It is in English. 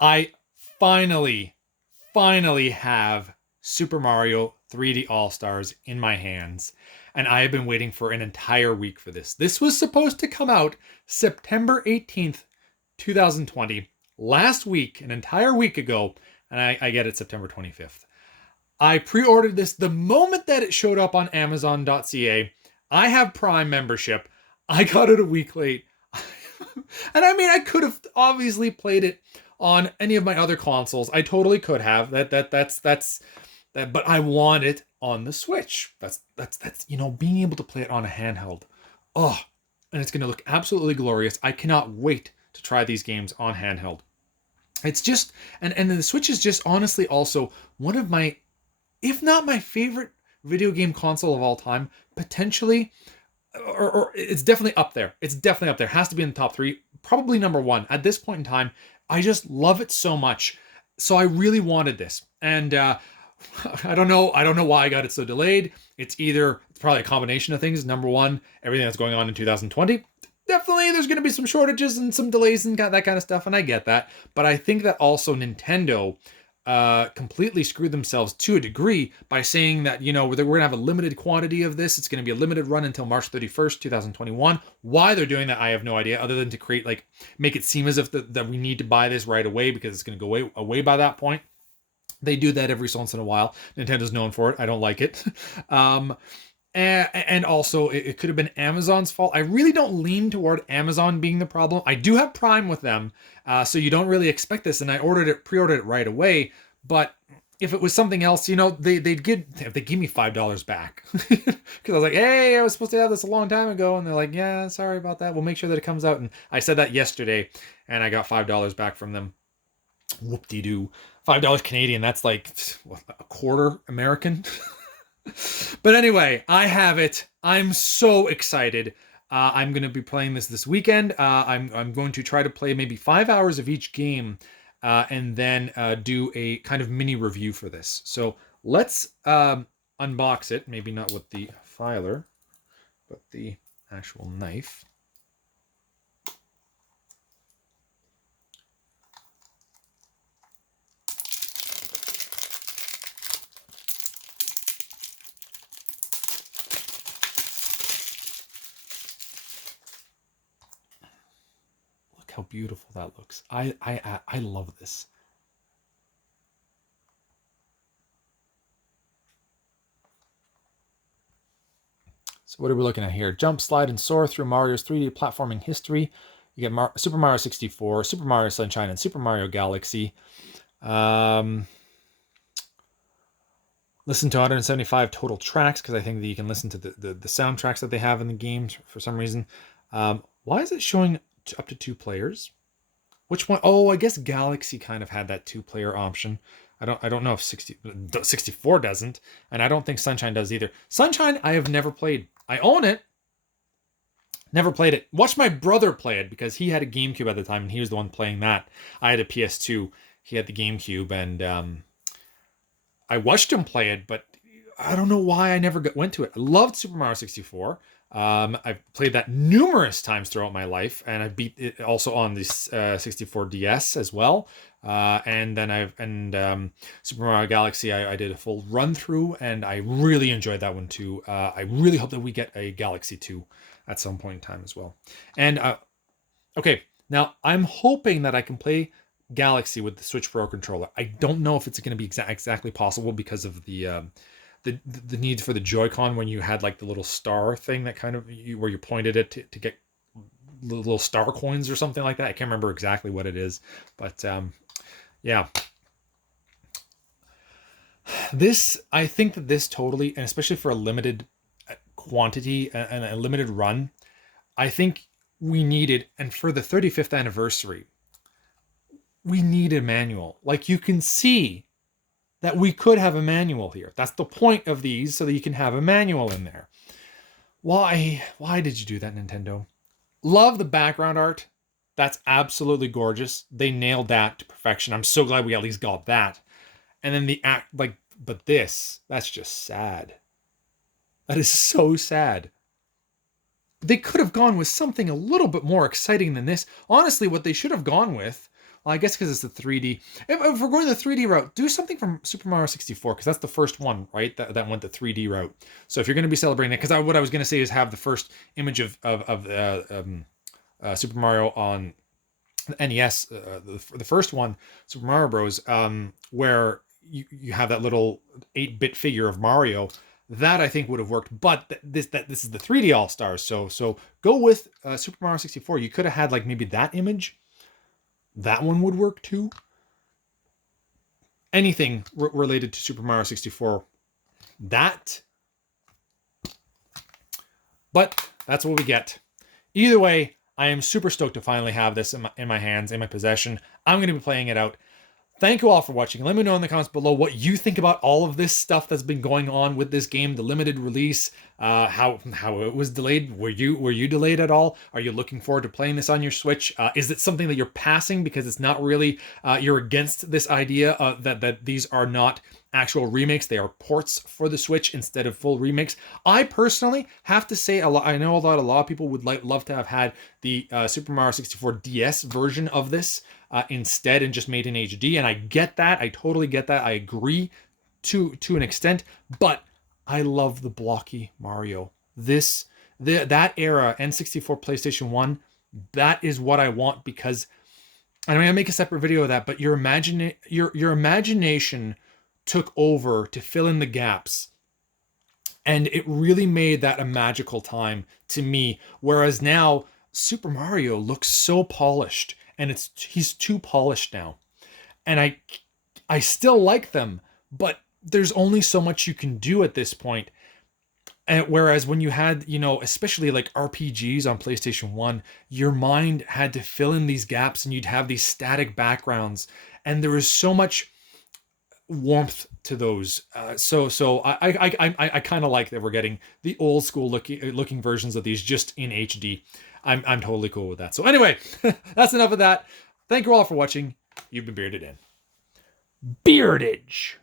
I finally, finally have Super Mario 3D All Stars in my hands. And I have been waiting for an entire week for this. This was supposed to come out September 18th, 2020. Last week, an entire week ago. And I get it September 25th. I pre ordered this the moment that it showed up on Amazon.ca. I have Prime membership. I got it a week late. And I mean, I could have obviously played it on any of my other consoles. I totally could have. That's that. But I want it on the Switch. That's being able to play it on a handheld. Oh, and it's gonna look absolutely glorious. I cannot wait to try these games on handheld. It's just and the Switch is just honestly also one of my, if not my favorite video game console of all time, potentially, or it's definitely up there. It's definitely up there. Has to be in the top three, probably number one at this point in time. I just love it so much. So I really wanted this, and I don't know. I don't know why I got it so delayed. It's probably a combination of things. Number one, everything that's going on in 2020. Definitely, there's going to be some shortages and some delays and that kind of stuff, and I get that. But I think that also Nintendo completely screwed themselves to a degree by saying that, we're going to have a limited quantity of this. It's going to be a limited run until March 31st, 2021. Why they're doing that, I have no idea, other than to make it seem as if that we need to buy this right away because it's going to go away by that point. They do that every once in a while. Nintendo's known for it. I don't like it. And also, it could have been Amazon's fault. I really don't lean toward Amazon being the problem. I do have Prime with them, so you don't really expect this. And I pre-ordered it right away. But if it was something else, they'd give me $5 back because I was like, hey, I was supposed to have this a long time ago, and they're like, yeah, sorry about that. We'll make sure that it comes out. And I said that yesterday, and I got $5 back from them. Whoop-de-doo. $5 Canadian. That's like a quarter American. But anyway, I have it. I'm so excited. I'm going to be playing this weekend. I'm going to try to play maybe 5 hours of each game, and then do a kind of mini review for this. So let's unbox it. Maybe not with the filer, but the actual knife. How beautiful that looks. I love this. So what are we looking at here? Jump, slide, and soar through Mario's 3D platforming history. You get Super Mario 64, Super Mario Sunshine, and Super Mario Galaxy. Listen to 175 total tracks, because I think that you can listen to the soundtracks that they have in the games for some reason. Why is it showing up to 2 players? Which one? Oh, I guess Galaxy kind of had that 2-player option. I don't know if 64 doesn't, and I don't think Sunshine does either. Sunshine, I have never played. I own it. Never played it. Watched my brother play it because he had a GameCube at the time, and he was the one playing that. I had a PS2. He had the GameCube, and I watched him play it, but I don't know why I never went to it. I loved Super Mario 64. I've played that numerous times throughout my life, and I beat it also on the 64 DS as well. And then Super Mario Galaxy, I did a full run through, and I really enjoyed that one too. I really hope that we get a Galaxy 2 at some point in time as well. And okay, now I'm hoping that I can play Galaxy with the Switch Pro controller. I don't know if it's going to be exactly possible because of the need for the Joy-Con when you had like the little star thing that kind of where you pointed it to get little star coins or something like that. I can't remember exactly what it is, but yeah. I think that this totally, and especially for a limited quantity and a limited run, I think we needed, and for the 35th anniversary, we need a manual. Like, you can see that we could have a manual here. That's the point of these, so that you can have a manual in there. Why did you do that, Nintendo? Love the background art. That's absolutely gorgeous. They nailed that to perfection. I'm so glad we at least got that. And then but that's just sad. That is so sad. They could have gone with something a little bit more exciting than this. Honestly, what they should have gone with Well, I guess because it's the 3D. If we're going the 3D route, do something from Super Mario 64 because that's the first one, right? That went the 3D route. So if you're going to be celebrating it, because what I was going to say is have the first image of Super Mario on the NES, the first one, Super Mario Bros., where you have that little 8-bit figure of Mario. That I think would have worked, but this is the 3D All Stars. So go with Super Mario 64. You could have had like maybe that image. That one would work too. Anything related to Super Mario 64, that. But that's what we get. Either way, I am super stoked to finally have this in my hands, in my possession. I'm going to be playing it out. Thank you all for watching. Let me know in the comments below what you think about all of this stuff that's been going on with this game, the limited release, how it was delayed. Were you delayed at all? Are you looking forward to playing this on your Switch? Is it something that you're passing because it's not really you're against this idea that these are not actual remakes, they are ports for the Switch instead of full remakes? I personally have to say, I know a lot of people would love to have had the Super Mario 64 DS version of this instead and just made in HD, and I get that. I totally get that. I agree to an extent, but I love the blocky Mario. That era, N64, PlayStation 1, that is what I want, because I'm going to make a separate video of that, but your imagination took over to fill in the gaps, and it really made that a magical time to me. Whereas now Super Mario looks so polished, and he's too polished now, and I still like them, but there's only so much you can do at this point. And whereas when you had, especially like RPGs on PlayStation 1, your mind had to fill in these gaps, and you'd have these static backgrounds, and there was so much warmth to those. So I kind of like that we're getting the old school looking versions of these just in HD. I'm totally cool with that. So anyway, that's enough of that. Thank you all for watching. You've been bearded in. Beardage.